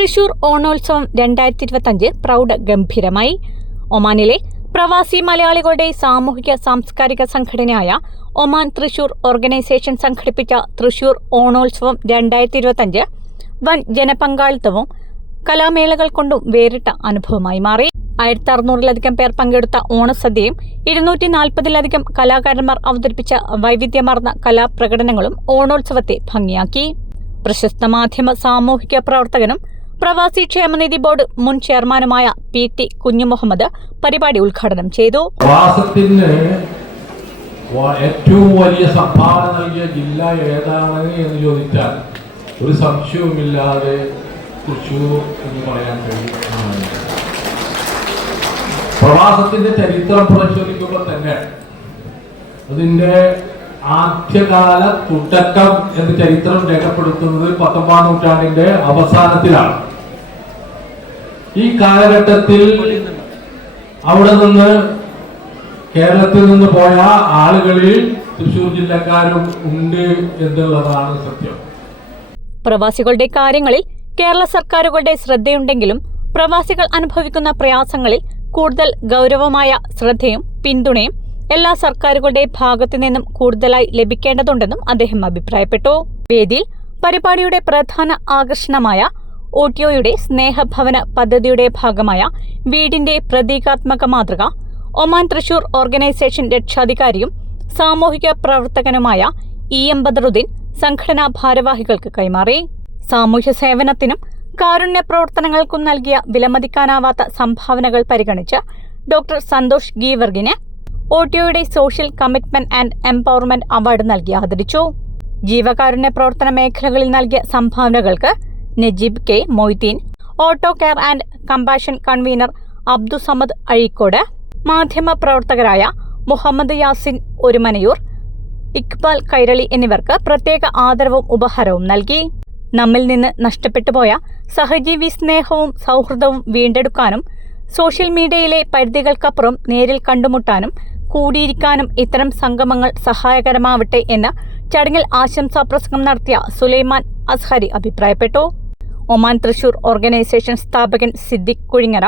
തൃശൂർ ഓണോത്സവം രണ്ടായിരത്തി ഇരുപത്തഞ്ച് പ്രൗഢ ഗംഭീരമായി. ഒമാനിലെ പ്രവാസി മലയാളികളുടെ സാമൂഹിക സാംസ്കാരിക സംഘടനയായ ഒമാൻ തൃശൂർ ഓർഗനൈസേഷൻ സംഘടിപ്പിച്ച തൃശൂർ ഓണോത്സവം രണ്ടായിരത്തി ഇരുപത്തഞ്ച് വൻ ജനപങ്കാളിത്തവും കലാമേളകൾ കൊണ്ടും വേറിട്ട അനുഭവമായി മാറി. ആയിരത്തി അറുന്നൂറിലധികം പേർ പങ്കെടുത്ത ഓണസദ്യയും ഇരുന്നൂറ്റി നാൽപ്പതിലധികം കലാകാരന്മാർ അവതരിപ്പിച്ച വൈവിധ്യമാർന്ന കലാപ്രകടനങ്ങളും ഓണോത്സവത്തെ ഭംഗിയാക്കി. പ്രശസ്ത മാധ്യമ സാമൂഹിക പ്രവർത്തകനും പ്രവാസി ക്ഷേമനിധി ബോർഡ് മുൻ ചെയർമാനുമായ പി ടി കുഞ്ഞുമുഹമ്മദ് പരിപാടി ഉദ്ഘാടനം ചെയ്തു പ്രവാസത്തിന് ഏറ്റവും വലിയ സംഭാവന നൽകിയ ജില്ല ഏതാണ് എന്ന് ചോദിച്ചാൽ ഒരു സംശയവുമില്ലാതെ തൃശൂർ എന്ന് പറയാൻ കഴിയും. പ്രവാസത്തിന്റെ ചരിത്രം പരിശോധിക്കുമ്പോൾ തന്നെ അതിന്റെ ആദ്യകാല തുടക്കം എന്ന് ചരിത്രം രേഖപ്പെടുത്തുന്നത് പത്തൊമ്പതാം നൂറ്റാണ്ടിന്റെ അവസാനത്തിലാണ് ഈ കാലഘട്ടത്തിൽ അവിടെ നിന്ന് കേരളത്തിൽ നിന്ന് പോയ ആളുകളിൽ തൃശൂർ ജില്ലക്കാരും ഉണ്ട് എന്നുള്ളതാണ് സത്യം. പ്രവാസികളുടെ കാര്യങ്ങളിൽ കേരള സർക്കാരുകളുടെ ശ്രദ്ധയുണ്ടെങ്കിലും പ്രവാസികൾ അനുഭവിക്കുന്ന പ്രയാസങ്ങളിൽ കൂടുതൽ ഗൗരവമായ ശ്രദ്ധയും പിന്തുണയും എല്ലാ സർക്കാരുകളുടെ ഭാഗത്തു നിന്നും കൂടുതലായി ലഭിക്കേണ്ടതുണ്ടെന്നും അദ്ദേഹം അഭിപ്രായപ്പെട്ടു. വേദിയിൽ പരിപാടിയുടെ പ്രധാന ആകർഷണമായ ഓട്ടിയോയുടെ സ്നേഹഭവന പദ്ധതിയുടെ ഭാഗമായ വീടിന്റെ പ്രതീകാത്മക മാതൃക ഒമാൻ തൃശൂർ ഓർഗനൈസേഷൻ രക്ഷാധികാരിയും സാമൂഹിക പ്രവർത്തകനുമായ ഇ എം ബദറുദ്ദീൻ സംഘടനാ ഭാരവാഹികൾക്ക് കൈമാറി. സാമൂഹ്യ സേവനത്തിനും കാരുണ്യ പ്രവർത്തനങ്ങൾക്കും നൽകിയ വിലമതിക്കാനാവാത്ത സംഭാവനകൾ പരിഗണിച്ച് ഡോക്ടർ സന്തോഷ് ഗീവർഗിന് ഓട്ടിയോയുടെ social commitment and empowerment award നൽകി ആദരിച്ചു. ജീവകാരുണ്യ പ്രവർത്തന മേഖലകളിൽ നൽകിയ സംഭാവനകൾക്ക് Najeeb K Moideen auto care and compassion convener Abdussamad Azhikode മാധ്യമ പ്രവർത്തകരായ മുഹമ്മദ് യാസിൻ ഒരുമനയൂർ ഇക്ബാൽ കൈരളി എന്നിവർക്ക് പ്രത്യേക ആദരവും ഉപഹാരവും നൽകി. നമ്മിൽ നിന്ന് നഷ്ടപ്പെട്ടുപോയ സഹജീവി സ്നേഹവും സൗഹൃദവും വീണ്ടെടുക്കാനും സോഷ്യൽ മീഡിയയിലെ പരിധികൾക്കപ്പുറം നേരിൽ കണ്ടുമുട്ടാനും കൂടിയിരിക്കാനും ഇത്തരം സംഗമങ്ങൾ സഹായകരമാവട്ടെ എന്ന് ചടങ്ങിൽ ആശംസാ പ്രസംഗം നടത്തിയ സുലൈമാൻ അസ്ഹരി അഭിപ്രായപ്പെട്ടു. ഒമാൻ തൃശൂർ ഓർഗനൈസേഷൻ സ്ഥാപകൻ സിദ്ദിഖ് കുഴിങ്ങര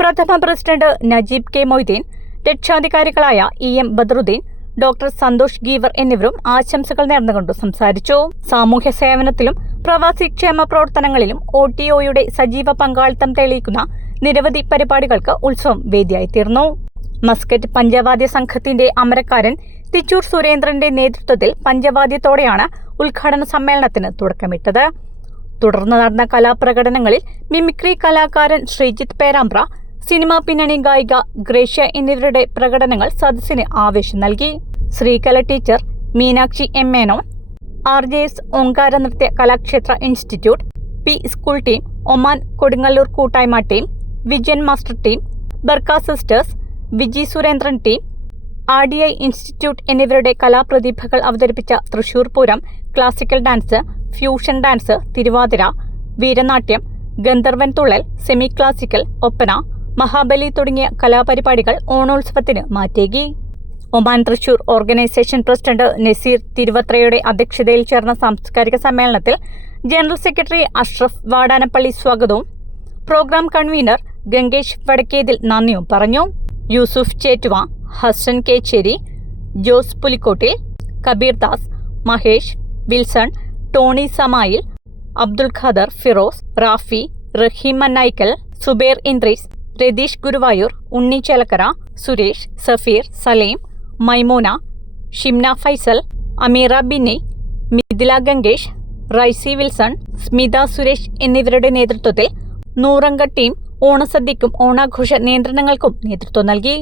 പ്രഥമ president Najeeb K Moideen രക്ഷാധികാരികളായ E M Badaruddin doctor Santosh Geevar എന്നിവരും ആശംസകൾ നേർന്നുകൊണ്ട് സംസാരിച്ചു. സാമൂഹ്യ സേവനത്തിലും പ്രവാസി ക്ഷേമ പ്രവർത്തനങ്ങളിലും ഒ ടി ഒയുടെ സജീവ പങ്കാളിത്തം തെളിയിക്കുന്ന നിരവധി പരിപാടികൾക്ക് ഉത്സവം വേദിയായി തീർന്നു മസ്കറ്റ് പഞ്ചവാദ്യ സംഘത്തിന്റെ അമരക്കാരൻ തിച്ചൂർ സുരേന്ദ്രന്റെ നേതൃത്വത്തിൽ പഞ്ചവാദ്യത്തോടെയാണ് ഉദ്ഘാടന സമ്മേളനത്തിന് തുടക്കമിട്ടത്. തുടർന്ന് നടന്ന കലാപ്രകടനങ്ങളിൽ മിമിക്രി കലാകാരൻ ശ്രീജിത്ത് പേരാമ്പ്ര സിനിമാ പിന്നണി ഗായിക ഗ്രേഷ്യ എന്നിവരുടെ പ്രകടനങ്ങൾ സദസ്സിന് ആവേശം നൽകി. Sreekala teacher Meenakshi M. Menon R J S Omkara Nritya Kalakshetra institute P school team Oman Kodungallur കൂട്ടായ്മ team Vijayan master team Barka sisters Viji Surendran team R D I institute എന്നിവരുടെ കലാപ്രതിഭകൾ അവതരിപ്പിച്ച Thrissur Pooram classical dance fusion dance Thiruvathira Veeranatyam Gandharvan Thullal semi classical Oppana Mahabali തുടങ്ങിയ കലാപരിപാടികൾ ഓണോത്സവത്തിന് മാറ്റേകി. Oman Thrissur organisation president Naseer തിരുവത്രയുടെ അധ്യക്ഷതയിൽ ചേർന്ന സാംസ്കാരിക സമ്മേളനത്തിൽ ജനറൽ സെക്രട്ടറി അഷ്റഫ് വാടാനപ്പള്ളി സ്വാഗതവും പ്രോഗ്രാം കൺവീനർ ഗംഗേഷ് വടക്കേതിൽ നന്ദിയും പറഞ്ഞു. Yusuf Chettuva Hasan Kecheri Jose Pulikottil Kabirdas Mahesh Wilson Tony Samayil Abdul Khader Firoz Rafi Rahim Mannayikkal Zubair Indrees Ratheesh Guruvayur Unni Chelakkara Suresh Safeer Saleem Maimoona Shimna Faisal Ameera Binny Mithila Gangesh Raisy Wilson Smitha Suresh എന്നിവരുടെ നേതൃത്വത്തിൽ നൂറംഗ team ഓണസദ്യക്കും ഓണാഘോഷ നിയന്ത്രണങ്ങൾക്കും നേതൃത്വം നൽകി.